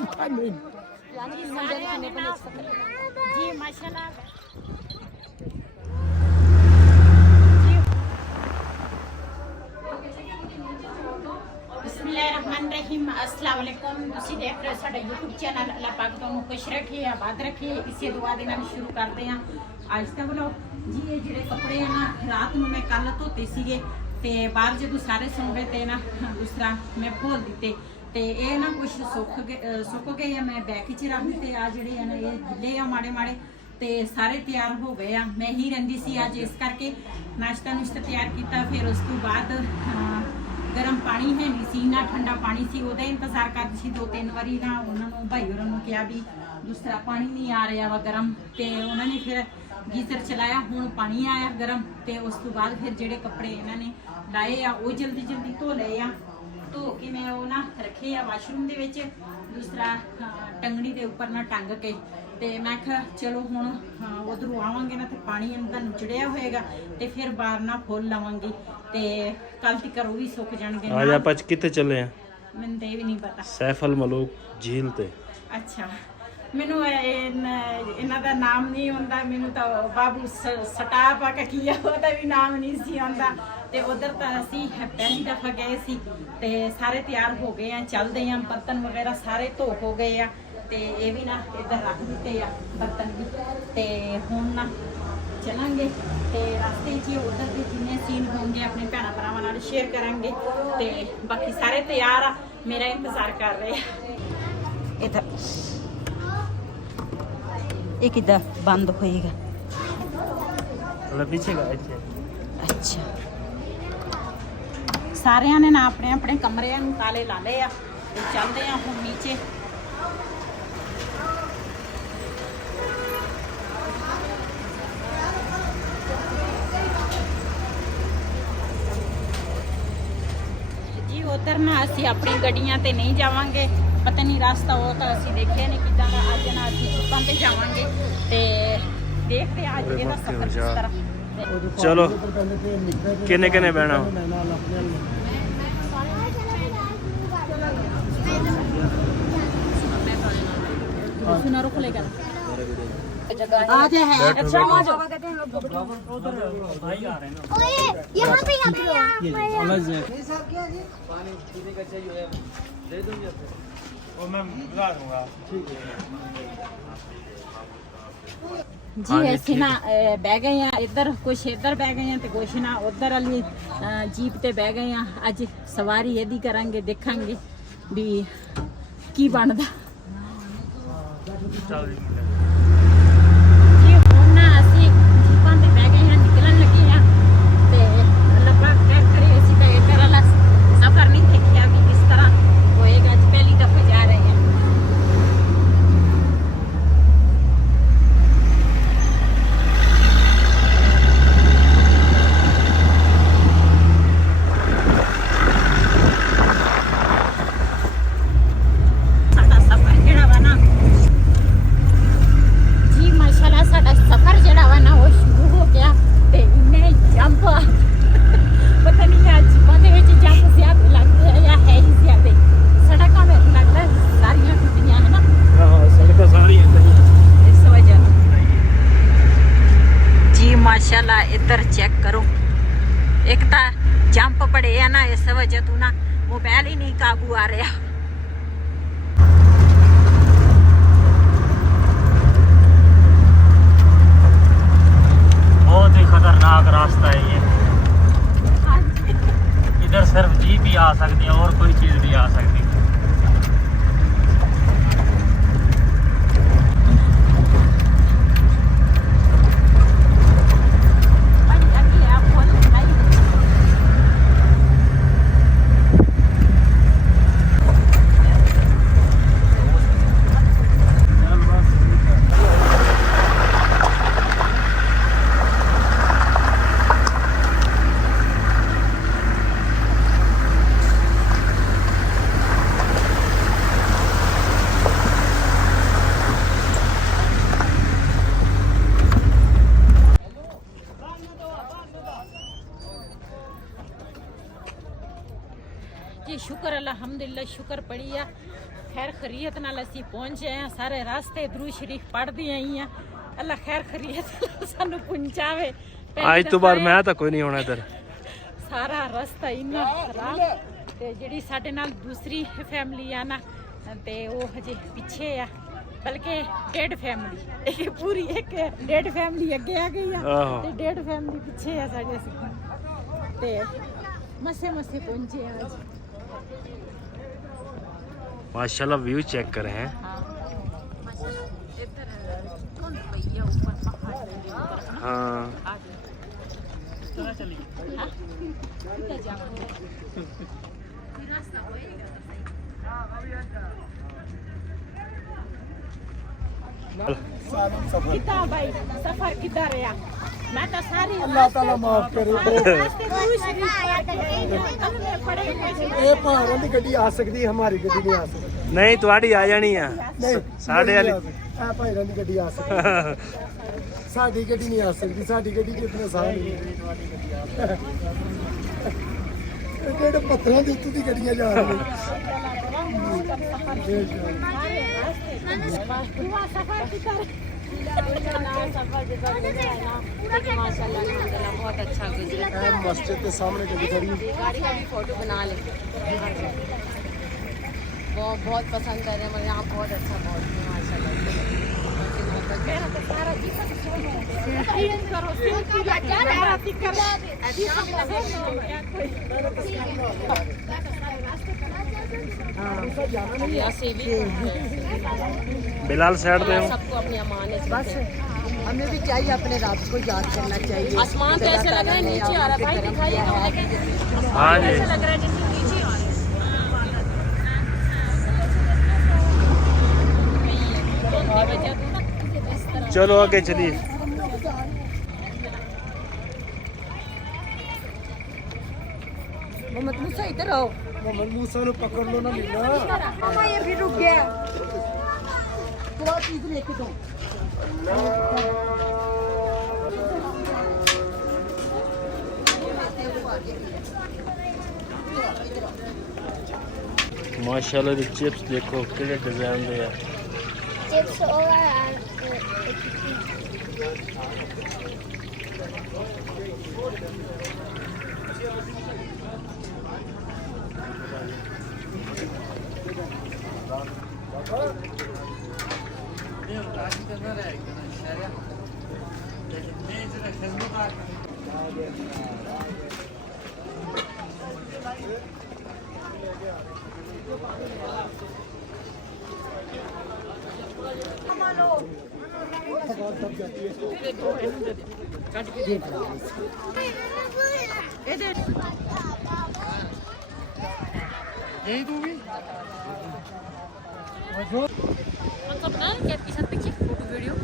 जी माशाल्लाह बिस्मिल्लाहिर्रहमानिर्रहीम अस्सलाम वालेकुम। ਤੁਸੀਂ ਦੇਖ ਰਹੇ ਹੋ ਸਾਡਾ YouTube ਚੈਨਲ। ਅੱਲਾਹ ਪਾਕ ਤੁਹਾਨੂੰ ਖੁਸ਼ ਰੱਖੇ ਆਬਾਦ ਰੱਖੇ। ਇਸੇ ਦੁਆ ਦੇ ਨਾਲ ਸ਼ੁਰੂ ਕਰਦੇ ਹਾਂ ਅੱਜ ਦਾ ਵਲੌਗ। ਜੀ ਇਹ ਜਿਹੜੇ ਕੱਪੜੇ ਆ ਨਾ ਰਾਤ ਨੂੰ ਮੈਂ ਕੱਲ ਧੋਤੇ ਸੀਗੇ ਤੇ ਬਾਹਰ ਜਦੋਂ ਸਾਰੇ ਸੌਂ ਗਏ ਤੇ ਨਾ ਉਸ ਤਰ੍ਹਾਂ ਮੈਂ ਭੋਲ ਦਿੱਤੇ ਤੇ ਇਹ ਨਾ ਕੁਝ ਸੁੱਕ ਗਏ ਆ। ਮੈਂ ਬੈਗ 'ਚ ਰੱਖ ਦਿੱਤੇ ਆ ਜਿਹੜੇ ਆ ਨਾ ਇਹ ਗਿੱਲੇ ਆ ਮਾੜੇ ਮਾੜੇ ਤੇ ਸਾਰੇ ਤਿਆਰ ਹੋ ਗਏ ਆ। ਮੈਂ ਹੀ ਰਹਿੰਦੀ ਸੀ ਅੱਜ ਇਸ ਕਰਕੇ ਨਾਸ਼ਤਾ ਤਿਆਰ ਕੀਤਾ। ਫਿਰ ਉਸ ਤੋਂ ਬਾਅਦ ਗਰਮ ਪਾਣੀ ਹੈ ਨਹੀਂ ਸੀ ਨਾ ਠੰਡਾ ਪਾਣੀ ਸੀ ਉਹਦਾ ਇੰਤਜ਼ਾਰ ਕਰਦੀ ਸੀ। 2-3 ਵਾਰੀ ਨਾ ਉਹਨਾਂ ਨੂੰ ਭਾਈ ਹੋਰਾਂ ਨੂੰ ਕਿਹਾ ਵੀ ਦੂਸਰਾ ਪਾਣੀ ਨਹੀਂ ਆ ਰਿਹਾ ਵਾ ਗਰਮ ਤੇ ਉਹਨਾਂ ਨੇ ਫਿਰ ਗੀਜ਼ਰ ਚਲਾਇਆ। ਹੁਣ ਪਾਣੀ ਆਇਆ ਗਰਮ ਤੇ ਉਸ ਤੋਂ ਬਾਅਦ ਫਿਰ ਜਿਹੜੇ ਕੱਪੜੇ ਇਹਨਾਂ ਨੇ ਲਾਏ ਆ ਉਹ ਜਲਦੀ ਧੋ ਲਏ ਆ। ਧੋ ਕੇ ਮੈਂ ਉਹ ਨਾ ਰੱਖੇ ਆ ਵਾਸ਼ਰੂਮ ਦੇ ਵਿੱਚ ਦੂਸਰਾ ਟੰਗਣੀ ਦੇ ਉੱਪਰ ਨਾ ਟੰਗ ਕੇ ਤੇ ਮੈਂ ਕਿਹਾ ਚਲੋ ਹੁਣ ਉਧਰੋਂ ਆਵਾਂਗੇ ਨਾ ਤੇ ਪਾਣੀ ਅੰਦਰ ਨੁਚੜਿਆ ਹੋਏਗਾ ਤੇ ਫਿਰ ਬਾਹਰ ਨਾ ਫੁੱਲ ਲਾਵਾਂਗੀ ਤੇ ਕੱਲ ਤੱਕ ਉਹ ਵੀ ਸੁੱਕ ਜਾਣਗੇ। ਅੱਜ ਆਪਾਂ ਕਿੱਥੇ ਚੱਲੇ ਆ? ਮੈਨੂੰ ਤੇ ਵੀ ਨਹੀਂ ਪਤਾ। ਸੈਫ ਅਲ ਮਲੂਕ ਝੀਲ ਤੇ। ਅੱਛਾ ਮੈਨੂੰ ਇਹਨਾਂ ਦਾ ਨਾਮ ਨਹੀਂ ਆਉਂਦਾ। ਮੈਨੂੰ ਤਾਂ ਬਾਬੂ ਸਟਾਪ ਆ ਕੀ ਆ ਉਹਦਾ ਵੀ ਨਾਮ ਨਹੀਂ ਸੀ ਆਉਂਦਾ ਤੇ ਉਧਰ ਤਾਂ ਅਸੀਂ ਪਹਿਲੀ ਦਫਾ ਗਏ ਸੀ ਤੇ ਸਾਰੇ ਤਿਆਰ ਹੋ ਗਏ ਆ ਚੱਲਦੇ ਆ। ਬਰਤਨ ਵਗੈਰਾ ਸਾਰੇ ਧੋ ਹੋ ਗਏ ਆ ਤੇ ਇਹ ਵੀ ਨਾ ਇੱਧਰ ਰੱਖ ਦਿੱਤੇ ਆ ਬਰਤਨ ਵੀ ਤੇ ਹੁਣ ਨਾ ਚਲਾਂਗੇ ਤੇ ਰਸਤੇ 'ਚ ਉਧਰ ਦੇ ਜਿੰਨੇ ਸੀਨ ਹੋਣਗੇ ਆਪਣੇ ਭੈਣਾਂ ਭਰਾਵਾਂ ਨਾਲ ਸ਼ੇਅਰ ਕਰਾਂਗੇ ਤੇ ਬਾਕੀ ਸਾਰੇ ਤਿਆਰ ਆ ਮੇਰਾ ਇੰਤਜ਼ਾਰ ਕਰ ਰਹੇ ਆ। ਇੱਧਰ ਇਹ ਕਿੱਦਾਂ ਬੰਦ ਹੋਏਗਾ? ਅੱਛਾ ਸਾਰਿਆਂ ਨੇ ਨਾ ਆਪਣੇ ਆਪਣੇ ਕਮਰਿਆਂ ਨੂੰ ਤਾਲੇ ਲਾ ਲਏ ਆ ਤੇ ਚੱਲਦੇ ਆ ਹੁਣ ਨੀਚੇ। ਜੀ ਉਧਰ ਨਾ ਅਸੀਂ ਆਪਣੀ ਗੱਡੀਆਂ ਤੇ ਨਹੀਂ ਜਾਵਾਂਗੇ। ਪਤਾ ਨਹੀਂ ਰਸਤਾ ਉਹ ਤਾਂ ਅਸੀਂ ਦੇਖਿਆ ਨਹੀਂ ਕਿੱਦਾਂ ਦਾ। ਅੱਜ ਨਾ ਅਸੀਂ ਟਿੱਪਾਂ ਤੇ ਜਾਵਾਂਗੇ ਤੇ ਦੇਖਦੇ ਆ ਅੱਜ ਇਹਦਾ ਸਫ਼ਰ ਕਿਸ ਤਰ੍ਹਾਂ। ਚਲੋ ਕਿੰਨੇ ਬਹਿਣਾ? सुना रुक लेगा आज है अच्छा आ जाओ कहते हैं लोग उधर भाई आ रहे हैं ना। ओए यहां पे अलग है साहब क्या जी पानी पीने का चाहिए दे दूंगा वो मैं बुला दूंगा ठीक है जी। ऐसे ना बह गए हैं इधर कुछ इधर बह गए हैं तो कुछ ना उधर वाली जीप ते बह गए हैं। अज सवारी यदि करांगे देखांगे भी की बनदा। जी ਹੁਣ ਨਾ ਅਸੀਂ ਜੀਪਾਂ ਤੇ ਬਹਿ ਗਏ ਹਾਂ ਨਿਕਲਣ ਲੱਗੇ ਹਾਂ ਤੇ ਲੱਭਾ ਟਰੈਕ ਕਰੇ ਅਸੀਂ ਤਾਂ ਇੱਧਰ ਵਾਲਾ ਸਫ਼ਰ ਨਹੀਂ ਦੇਖਿਆ ਵੀ ਕਿਸ ਤਰ੍ਹਾਂ ਹੋਏਗਾ। ਅੱਜ ਪਹਿਲੀ ਦਫਾ ਜਾ ਰਹੇ ਹਾਂ। ਸਾਡਾ ਸਫ਼ਰ ਜਿਹੜਾ ਵਾ ਨਾ ਸਾਡਾ ਸਫ਼ਰ ਜਿਹੜਾ ਵਾ ਨਾ ਉਹ ਸ਼ੁਰੂ ਹੋ ਗਿਆ ਤੇ ਇੰਨੇ ਜੰਪ ਪਤਾ ਨਹੀਂ ਅੱਜ ਜੀਪਾਂ ਦੇ ਵਿੱਚ ਜੰਪ ਜ਼ਿਆਦਾ ਲੱਗਦੇ ਆ ਜਾਂ ਹੈ ਹੀ ਜ਼ਿਆਦਾ। ਸੜਕਾਂ ਮੈਨੂੰ ਲੱਗਦਾ ਸਾਰੀਆਂ ਟੁੱਟੀਆਂ ਹੈ ਨਾ। ਹਾਂ ਸੜਕਾਂ ਸਾਰੀਆਂ ਇਸ ਵਜ੍ਹਾ ਜੀ ਮਾਸ਼ਾਅੱਲਾ ਇੱਧਰ ਚੈੱਕ ਕਰੋ। ਇੱਕ ਤਾਂ ਜੰਪ ਬੜੇ ਆ ਨਾ ਇਸ ਵਜ੍ਹਾ ਤੋਂ ਨਾ ਮੋਬਾਈਲ ਹੀ ਨਹੀਂ ਕਾਬੂ ਆ ਰਿਹਾ। बहुत ही खतरनाक रास्ता है ये। इधर सिर्फ जीप ही आ सकती है और कोई चीज भी आ सकती है। जी शुक्र अल्हम्दुलिल्लाह शुक्र पड़ी आ खैर खरीयत नाल असीं पहुंच गए हैं सारे रास्ते दरूद शरीफ पढ़दी आई हैं अल्लाह खैर खरीयत सानू पहुंचावे आज तो बाद मैं तो कोई नहीं होना इधर सारा रास्ता इन्ना खराब ते जेड़ी साडे नाल दूसरी फैमिली आ ना ते वो हजे पीछे आ बल्कि डेढ़ फैमिली एक पूरी एक डेढ़ फैमिली अगे आ गई है ते डेढ़ फैमिली पीछे है साडे ते मसे मसे पहुंचे आज माशाल्लाह व्यू चेक करें हैं हाँ कितना भाई सफर कितना रहा मैं तो सारी अल्लाह ताला माफ करे रास्ते दरूद शरीफ पढ़े ये पहाड़ों की गड्डी आ सकती हमारी गड्डी नहीं आ सकती नहीं थोड़ी आ जानी है नहीं साढ़े वाली ਇਹ ਪਹਾੜਾਂ ਦੀ ਗੱਡੀ ਆ ਸਕਦੀ ਸਾਡੀ ਗੱਡੀ ਨਹੀਂ ਆ ਸਕਦੀ ਸਾਡੀ ਗੱਡੀ ਚ ਇਤਨੇ ਸਾਹ ਨਹੀਂ ਇਹ ਜਿਹੜੇ ਪੱਥਰਾਂ ਦੇ ਉੱਤੇ ਦੀ ਗੱਡੀਆਂ ਜਾ बहुत अच्छा गुजरा रही मस्जिद के सामने कभी खड़ी गाड़ी का भी फोटो बना ले वो बहुत पसंद कर रहे हैं मगर यहाँ बहुत अच्छा बहुत माशाल्लाह मेरा तो सारा सीन करो सेल्फी लगा मेरा टिकर यहाँ से भी बिलाल साइड पे सबको अपनी अमान है बस हमें भी चाहिए अपने रब को याद करना चाहिए आसमान तो ऐसे लग रहा है नीचे आ रहा है भाई दिखाइएगा हाँ जी ऐसा लग रहा है जैसे नीचे आ रहा है चलो आगे चलिए मोहम्मद मूसा इधर आओ मोहम्मद मूसा ਨੂੰ पकड़ लो ना मिलना मामा ये भी रुक गया थोड़ा चीज लेके दो माशाल्लाह दी चिप्स देखो किहड़े डिजाइन दे है Chips over यही तू भी मतलब ना कैप के साथ पिक्चर फोटो वीडियो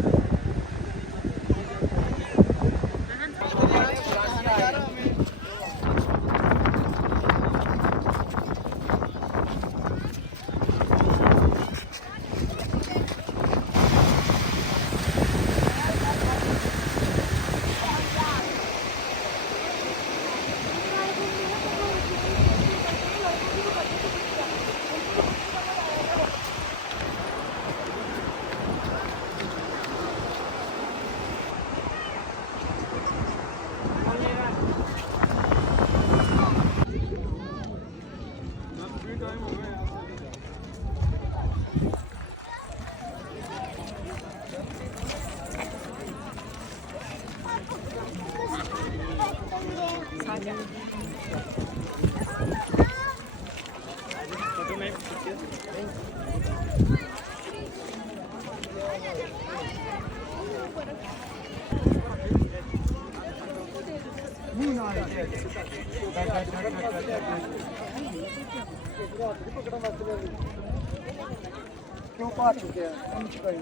क्यों पा चुके हैं हम चुकाई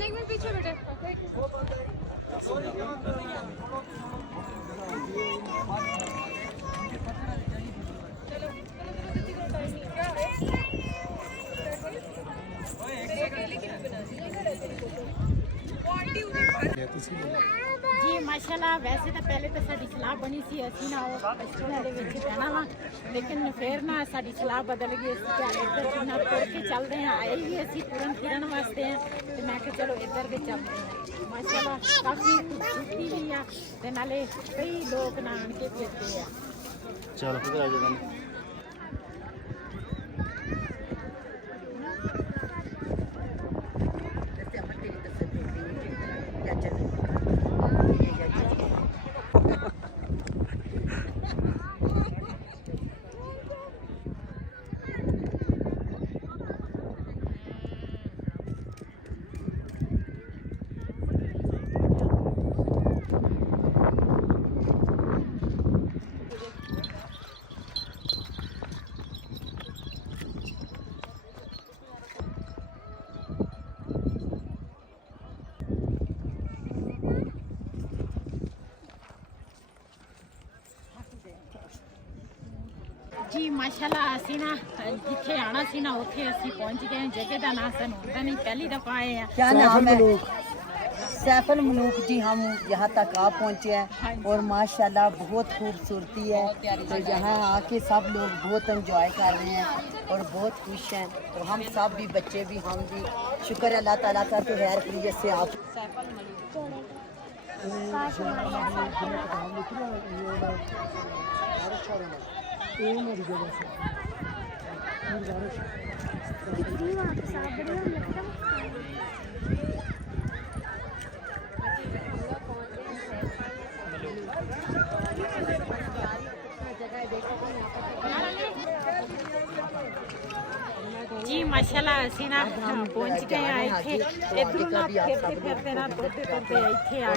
एक मिनट पीछे बेटे जी माशाल्लाह वैसे ਤਾਂ ਸਾਡੀ ਸਲਾਹ ਬਣੀ ਸੀ ਅਸੀਂ ਨਾ ਉਹ ਕਸ਼ਤੀਆਂ ਦੇ ਵਿੱਚ ਬਹਿਣਾ ਵਾ, ਲੇਕਿਨ ਫਿਰ ਨਾ ਸਾਡੀ ਸਲਾਹ ਬਦਲ ਗਈ। ਅਸੀਂ ਕਿਹਾ ਇੱਧਰ ਜਿੰਨਾ ਤੁਰ ਕੇ ਚੱਲਦੇ ਹਾਂ, ਆਏ ਵੀ ਅਸੀਂ ਤੁਰਨ ਫਿਰਨ ਵਾਸਤੇ ਆ, ਤੇ ਮੈਂ ਕਿਹਾ ਚਲੋ ਇੱਧਰ ਦੇ ਚੱਲਦੇ ਹਾਂ। ਮਾਸ਼ਾਅੱਲਾ ਕਾਫੀ ਖੂਬਸੂਰਤੀ ਵੀ ਆ, ਤੇ ਨਾਲੇ ਕਈ ਲੋਕ ਨਾਣ ਕੇ ਫਿਰਦੇ ਆ। ਚਲੋ ਕਿਧਰ ਆ ਜਾਣਾ। ਜੀ ਮਾਸ਼ਾਅੱਲਾ ਅਸੀਂ ਨਾ ਜਿੱਥੇ ਆਣਾ ਸੀ ਨਾ ਉੱਥੇ ਅਸੀਂ ਪਹੁੰਚ ਗਏ। जगह का नाम ਸਾਨੂੰ पता नहीं, पहली दफा आए हैं। क्या नाम है? सैफुल मलूक जी। हम यहाँ तक आ पहुँचे हैं और माशाल्लाह बहुत खूबसूरती है। तो यहाँ आके सब लोग बहुत एंजॉय कर रहे हैं और बहुत खुश हैं। तो हम सब भी, बच्चे भी, हम भी, शुक्र है अल्लाह ताला का। तो खैर खैरियत से आप जी माशाल्लाह ਅਸੀਂ ਨਾ ਪਹੁੰਚ ਗਏ ਆ ਇੱਥੇ। ਇਧਰੋਂ ਨਾ ਫਿਰਦੇ ਫਿਰਦੇ ਨਾ ਤੁਰਦੇ ਤੁਰਦੇ ਇੱਥੇ ਆ।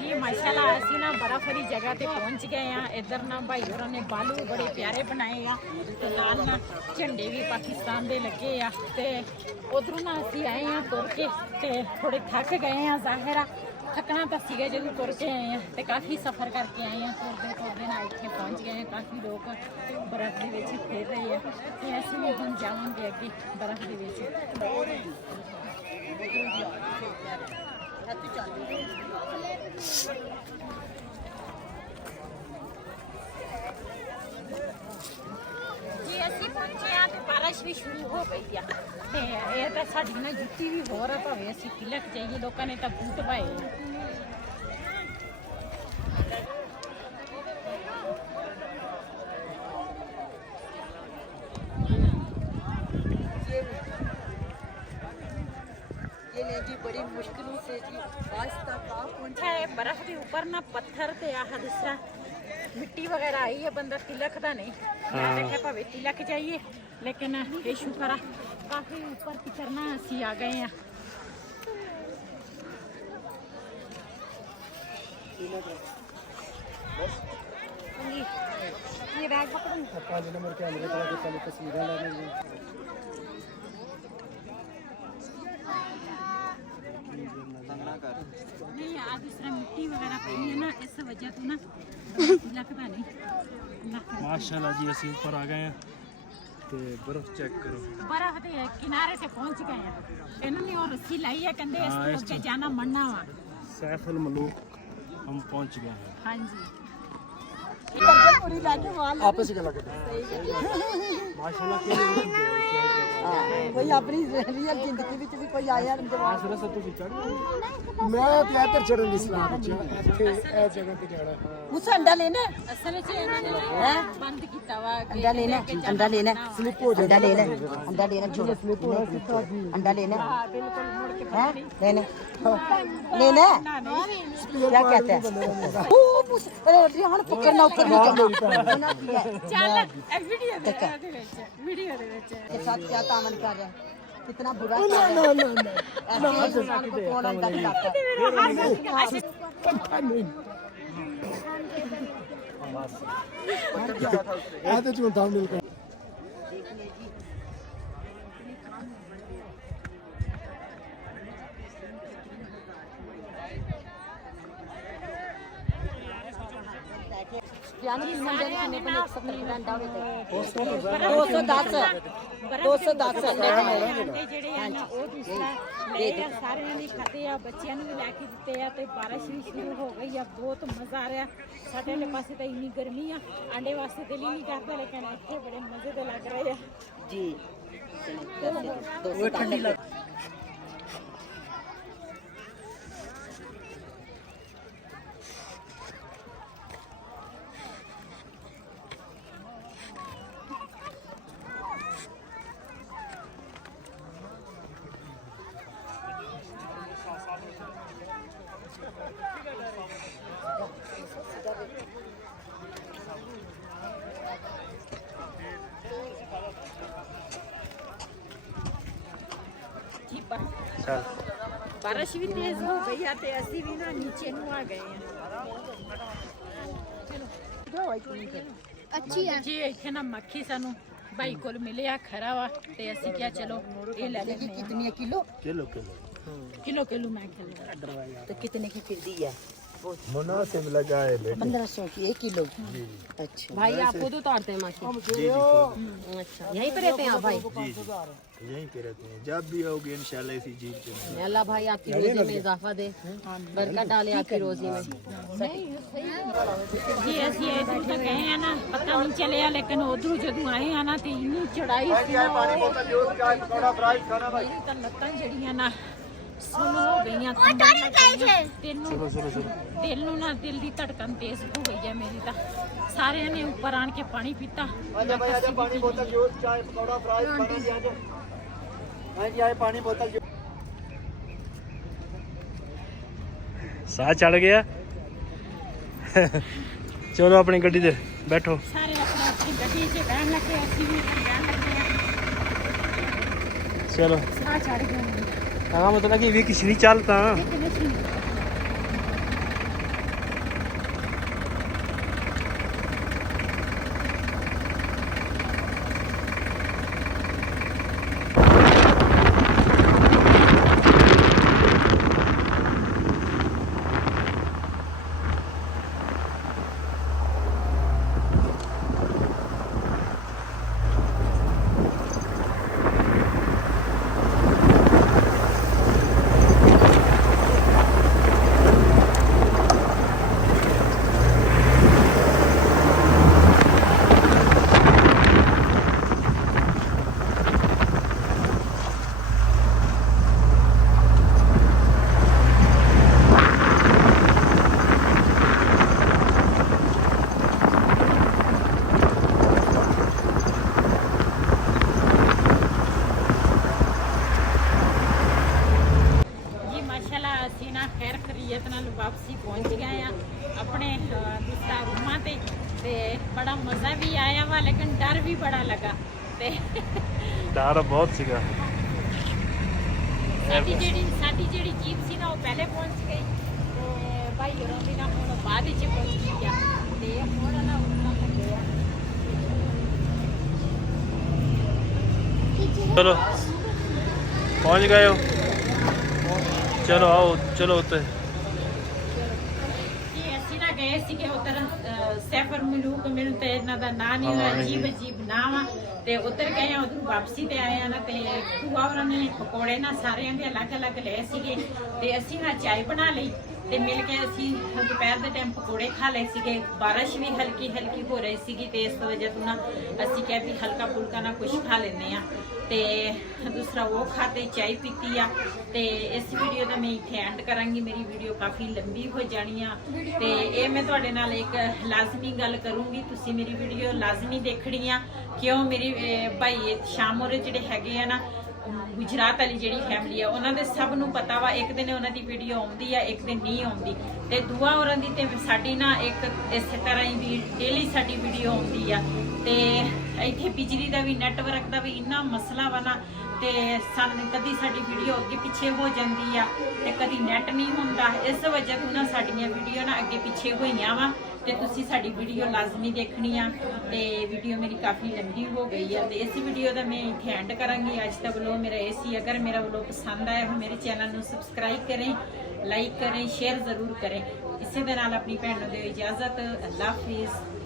जी माशाल्लाह ਅਸੀਂ ਨਾ बर्फ वाली जगह ਤੇ ਪਹੁੰਚ ਗਏ ਆ। ਇੱਧਰ ਨਾ ਭਾਈ ਹੋਰਾਂ ਨੇ ਬਾਲੂ ਬੜੇ ਪਿਆਰੇ ਬਣਾਏ ਆ, ਤੇ ਨਾਲ ਨਾ ਝੰਡੇ ਵੀ ਪਾਕਿਸਤਾਨ ਦੇ ਲੱਗੇ ਆ। ਤੇ ਉਧਰੋਂ ਨਾ ਅਸੀਂ ਆਏ ਆ ਤੁਰ ਕੇ, ਤੇ ਥੋੜੇ ਥੱਕ ਗਏ ਆ। ਜ਼ਾਹਿਰ ਆ ਥੱਕਣਾ ਤਾਂ ਸੀਗਾ ਜਦੋਂ ਤੁਰ ਕੇ ਆਏ ਆ, ਤੇ ਕਾਫੀ ਸਫ਼ਰ ਕਰਕੇ ਆਏ ਆ। ਤੁਰਦੇ ਤੁਰਦੇ ਨਾ ਇੱਥੇ ਪਹੁੰਚ ਗਏ ਆ। ਕਾਫੀ ਲੋਕ ਬਰਫ਼ ਦੇ ਵਿੱਚ ਫਿਰ ਰਹੇ ਆ, ਤੇ ਅਸੀਂ ਵੀ ਹੁਣ ਜਾਵਾਂਗੇ ਅੱਗੇ ਬਰਫ਼ ਦੇ ਵਿੱਚ। जी ਅਸੀਂ ਪਹੁੰਚੇ ਆ ਤੇ ਬਾਰਿਸ਼ ਵੀ ਸ਼ੁਰੂ ਹੋ ਗਈ ਆ, ਤੇ ਇਹ ਤਾਂ ਸਾਡੀ ਨਾ ਜੁੱਤੀ ਵੀ ਹੋਰ ਆ, ਭਾਵੇਂ ਅਸੀਂ ਤਿਲਕ ਜਾਈਏ। ਲੋਕਾਂ ਨੇ ਤਾਂ ਬੂਟ ਪਾਏ ਆ। ये ले जी बड़ी मुश्किलों से जी आज तक आप पहुंचा है। बर्फ के ऊपर ना पत्थर ते आह दूसरा मिट्टी वगैरह आई है, बंदा तिलकदा नहीं। मैं देखा भावे तिलक जाइए, लेकिन ये शुक्र है काफी ऊपर की करना असी आ गए हैं। ये बैग पकड़ो। 5 नंबर कैमरे पर तस्वीरें लेने नहीं आ दूसरा मिट्टी वगैरह पई है ना, इस वजह तो ना लगता नहीं। माशाल्लाह जी ਅਸੀਂ ਉੱਪਰ ਆ ਗਏ ਆ ਤੇ ਬਰਫ਼ ਚੈੱਕ ਕਰੋ। बर्फ के किनारे से पहुंच गए हैं। इन्होंने और रस्सी लाई है, कहते इस तो अगे जाना मरना वा। सैफुल मलूक हम पहुंच गए हैं। हाँ जी पूरी लाके वाल आपस में गला कर माशाल्लाह के कोई अपनी रियल जिंदगी ਵਿੱਚ ਵੀ ਕੋਈ ਆਇਆ ਜਵਾਬ मैं प्यार चढ़न की सलाह ਇੱਥੇ ਇਹ ਜਗ੍ਹਾ ਤੇ ਜਾਣਾ। ਉਸ ਅੰਡਾ ਲੈਣਾ असल में इन्होंने बंद किया वा अंडा लेना अंडा लेना स्लिप हो अंडा लेना अंडा लेना छोड़ो अंडा लेना है लेना लेना क्या कहते हैं ओ रिहान पकड़ना ऊपर नहीं चल ए वीडियो दे ਵਿੱਚ वीडियो ਦੇ ਵਿੱਚ के साथ क्या तामन कर रहा है कितना बुरा ना ना ना ना कौन अंडा खिलाता है पता नहीं ਇਹ ਤੇ ਝੂਠਾ ਮਿਲ ਕੇ ਜਾਨ ਕੀ ਮੁੰਡੇ ਨੇ ਕਿੰਨੇ ਕੋਲ 170 ਡੰਡਾ ਹੋਵੇ ਤੇ 210 ਅੰਡੇ ਜਿਹੜੇ ਆ ਨਾ ਉਹ ਦੂਸਰਾ ਲੈ ਆ ਸਾਰਿਆਂ ਨੇ ਖਾਤੇ ਆ ਬੱਚਿਆਂ ਨੂੰ ਵੀ ਲੈ ਕੇ ਦਿੱਤੇ ਆ ਤੇ ਬਾਰਿਸ਼ ਵੀ ਸ਼ੁਰੂ ਹੋ ਗਈ ਆ ਬਹੁਤ ਮਜ਼ਾ ਆ ਰਿਹਾ ਸਾਡੇ ਵਾਲੇ ਪਾਸੇ ਤਾਂ ਇੰਨੀ ਗਰਮੀ ਆ ਆਂਡੇ ਵਾਸਤੇ ਦਿਲ ਹੀ ਨਹੀਂ ਕਰਦਾ ਲੇਕਿਨ ਇੱਥੇ ਬੜੇ ਮਜ਼ੇ ਤੇ ਲੱਗ ਰਹੇ ਆ ਜੀ 210 ਜੀ ਬਾਰਿਸ਼ ਵੀ ਤੇਜ਼ ਹੋ ਗਈ ਆ ਤੇ ਅਸੀਂ ਵੀ ਨਾ ਨੀਚੇ ਨੂੰ ਆ ਗਏ ਆ अच्छी है ਜੀ ਇੱਥੇ ਨਾ ਮੱਖੀ ਸਾਨੂੰ ਭਾਈ ਕੋਲ ਮਿਲਿਆ ਖਰਾ ਵਾ ਤੇ ਅਸੀਂ ਕਿਹਾ ਚਲੋ ਇਹ ਲੈ ਲੈਂਦੇ ਹਾਂ कितनी है किलो किलो मैं खेल तो कितने की फिर दी है मुनासिब लगाए बेटे 1500 की 1 किलो अच्छा भाई आप खुद उतारते हैं माखी अच्छा यहीं पे रहते हैं आप भाई यहीं पे रहते हैं जब भी आओगे इंशाल्लाह इसी जीप पे अल्लाह भाई आपकी रोजी में इजाफा दे बरकत डाले आपकी रोजी में जी ਅਸੀਂ ਇੱਧਰ ਤੱਕ ਗਏ ਆ ਨਾ ਪਤਾ ਨਹੀਂ ਚੱਲਿਆ ਲੇਕਿਨ ਉਧਰੋਂ ਜਦੋਂ ਆਏ ਆ ਨਾ ਤੇ ਇੰਨੀ ਚੜਾਈ ਸੀ ਮੇਰੀ ਤਾਂ ਲੱਤਾਂ ਜਿਹੜੀਆਂ ਨਾ ਸੁਣ ਹੋ ਗਈਆਂ ਦਿਲ ਨੂੰ ਨਾ ਦਿਲ ਦੀ ਧੜਕਨ ਤੇਜ਼ ਹੋ ਗਈ ਹੈ ਮੇਰੀ ਤਾਂ ਸਾਰਿਆਂ ਨੇ ਉੱਪਰ ਆਣ ਕੇ ਪਾਣੀ ਪੀਤਾ पानी बोतल जूस चाय पकौड़ा फ्राई खाना जी आजो हाँ जी आए पानी बोतल ਸਾਹ ਚੜ ਗਿਆ ਚਲੋ ਆਪਣੀ ਗੱਡੀ ਤੇ ਬੈਠੋ ਸਾਰੇ ਆਪਣੀ ਆਪਣੀ ਗੱਡੀ 'ਚ ਬਹਿਣ ਲੱਗੇ ਅਸੀਂ ਵੀ ਬਹਿਣ ਲੱਗੇ ਚਲੋ ਸਾਹ ਚੜ ਗਿਆ ਮੈਨੂੰ ਹਾਂ ਮਤਲਬ ਕਿ ਵੀ ਕਿਛ ਨਹੀਂ ਚੱਲਦਾ ਲੇਕਿਨ ਅਸੀਂ ਵਾਪਸੀ ਪਹੁੰਚ ਗਏ ਆ ਆਪਣੇ ਦੂਸਰਾ ਰੂਮਾਂ ਤੇ ਬੜਾ ਮਜ਼ਾ ਵੀ ਆਇਆ ਵਾ ਲੇਕਿਨ ਡਰ ਵੀ ਬੜਾ ਲੱਗਾ ਤੇ ਡਰ ਬਹੁਤ ਸੀਗਾ ਸਾਡੀ ਜਿਹੜੀ ਜੀਪ ਸੀ ਨਾ ਉਹ ਪਹਿਲੇ ਪਹੁੰਚ ਗਈ ਤੇ ਭਾਈ ਹੋਰਾਂ ਦੀ ਨਾ ਹੁਣ ਬਾਅਦ ਵਿੱਚ ਪਹੁੰਚੀ ਆ ਤੇ ਹੁਣ ਨਾ ਉੱਤਰ ਲੱਗੇ ਆ ਚਲੋ ਪਹੁੰਚ ਗਏ ਹੋ ਚਲੋ ਆਓ ਚਲੋ ਉੱਤੇ ਅਸੀਂ ਨਾ ਗਏ ਸੀਗੇ ਉੱਧਰ ਸੈਫਰ ਮਲੂਕ ਮੈਨੂੰ ਤੇ ਇਹਨਾਂ ਦਾ ਨਾਂ ਨਹੀਂ ਹੋਇਆ ਅਜੀਬ ਨਾਮ ਆ ਤੇ ਉੱਧਰ ਗਏ ਆ ਉਧਰ ਵਾਪਸੀ ਤੇ ਆਏ ਆ ਨਾ ਤੇ ਭੂਆ ਹੋਰਾਂ ਨੇ ਪਕੌੜੇ ਨਾ ਸਾਰਿਆਂ ਦੇ ਅਲੱਗ-ਅਲੱਗ ਲਏ ਸੀਗੇ ਤੇ ਅਸੀਂ ਨਾ ਚਾय ਬਣਾ ਲਈ ਤੇ ਮਿਲ ਕੇ ਅਸੀਂ ਦੁਪਹਿਰ ਦੇ ਟਾਈਮ ਪਕੌੜੇ ਖਾ ਲਏ ਸੀਗੇ ਬਾਰਿਸ਼ ਵੀ ਹਲਕੀ ਹੋ ਰਹੀ ਸੀਗੀ ਤੇ ਇਸ ਵਜ੍ਹਾ ਤੋਂ ਨਾ ਅਸੀਂ ਕਿਹਾ ਵੀ ਹਲਕਾ ਫੁਲਕਾ ਨਾ ਕੁਝ ਖਾ ਲੈਂਦੇ ਆ ਤੇ ਦੂਸਰਾ ਉਹ ਖਾਤੇ ਚਾय ਪੀਤੀ ਆ ਤੇ ਇਸ ਵੀਡੀਓ ਦਾ ਮੈਂ ਇੱਥੇ ਐਂਡ ਕਰਾਂਗੀ ਮੇਰੀ ਵੀਡੀਓ ਕਾਫੀ ਲੰਬੀ ਹੋ ਜਾਣੀ ਆ ਤੇ ਇਹ ਮੈਂ ਤੁਹਾਡੇ ਨਾਲ ਇੱਕ ਲਾਜ਼ਮੀ ਗੱਲ ਕਰੂੰਗੀ ਤੁਸੀਂ ਮੇਰੀ ਵੀਡੀਓ ਲਾਜ਼ਮੀ ਦੇਖਣੀ ਆ ਕਿਉਂ ਮੇਰੀ ਭਾਈ ਸ਼ਾਮੋਰੇ ਜਿਹੜੇ ਹੈਗੇ ਆ ਨਾ ਗੁਜਰਾਤ ਵਾਲੀ ਜਿਹੜੀ ਫੈਮਿਲੀ ਆ ਉਹਨਾਂ ਦੇ ਸਭ ਨੂੰ ਪਤਾ ਵਾ ਇੱਕ ਦਿਨ ਉਹਨਾਂ ਦੀ ਵੀਡੀਓ ਆਉਂਦੀ ਆ ਇੱਕ ਦਿਨ ਨਹੀਂ ਆਉਂਦੀ ਤੇ ਦੁਆ ਹੋਰਾਂ ਦੀ ਤੇ ਸਾਡੀ ਨਾ ਇੱਕ ਇਸੇ ਤਰ੍ਹਾਂ ਹੀ ਵੀ ਡੇਲੀ ਸਾਡੀ ਵੀਡੀਓ ਆਉਂਦੀ ਆ ਤੇ ਇੱਥੇ ਬਿਜਲੀ ਦਾ ਵੀ ਨੈਟਵਰਕ ਦਾ ਵੀ ਇੰਨਾ ਮਸਲਾ ਵਾ ਨਾ ਤੇ ਸਾਨੂੰ ਕਦੀ ਸਾਡੀ ਵੀਡੀਓ ਅੱਗੇ ਪਿੱਛੇ ਹੋ ਜਾਂਦੀ ਆ ਤੇ ਕਦੀ ਨੈਟ ਨਹੀਂ ਹੁੰਦਾ ਇਸ ਵਜ੍ਹਾ ਤੋਂ ਨਾ ਸਾਡੀਆਂ ਵੀਡੀਓ ਨਾ ਅੱਗੇ ਪਿੱਛੇ ਹੋਈਆਂ ਵਾ ਤੇ ਤੁਸੀਂ ਸਾਡੀ ਵੀਡੀਓ ਲਾਜ਼ਮੀ ਦੇਖਣੀ ਆ ਤੇ ਵੀਡੀਓ ਮੇਰੀ ਕਾਫੀ ਲੰਬੀ ਹੋ ਗਈ ਆ ਤੇ ਇਸ ਵੀਡੀਓ ਦਾ ਮੈਂ ਇੱਥੇ ਐਂਡ ਕਰਾਂਗੀ ਅੱਜ ਦਾ ਵਲੋਗ ਮੇਰਾ ਇਹ ਸੀ ਅਗਰ ਮੇਰਾ ਵਲੋਗ ਪਸੰਦ ਆਇਆ ਹੋ ਮੇਰੇ ਚੈਨਲ ਨੂੰ ਸਬਸਕ੍ਰਾਈਬ ਕरें ਲਾਈਕ ਕरें ਸ਼ੇਅਰ ਜ਼ਰੂਰ ਕरें ਇਸੇ ਦੇ ਨਾਲ ਆਪਣੀ ਭੈਣ ਨੂੰ ਦਿਓ ਇਜਾਜ਼ਤ ਅੱਲਾਹ ਹਾਫਿਜ਼।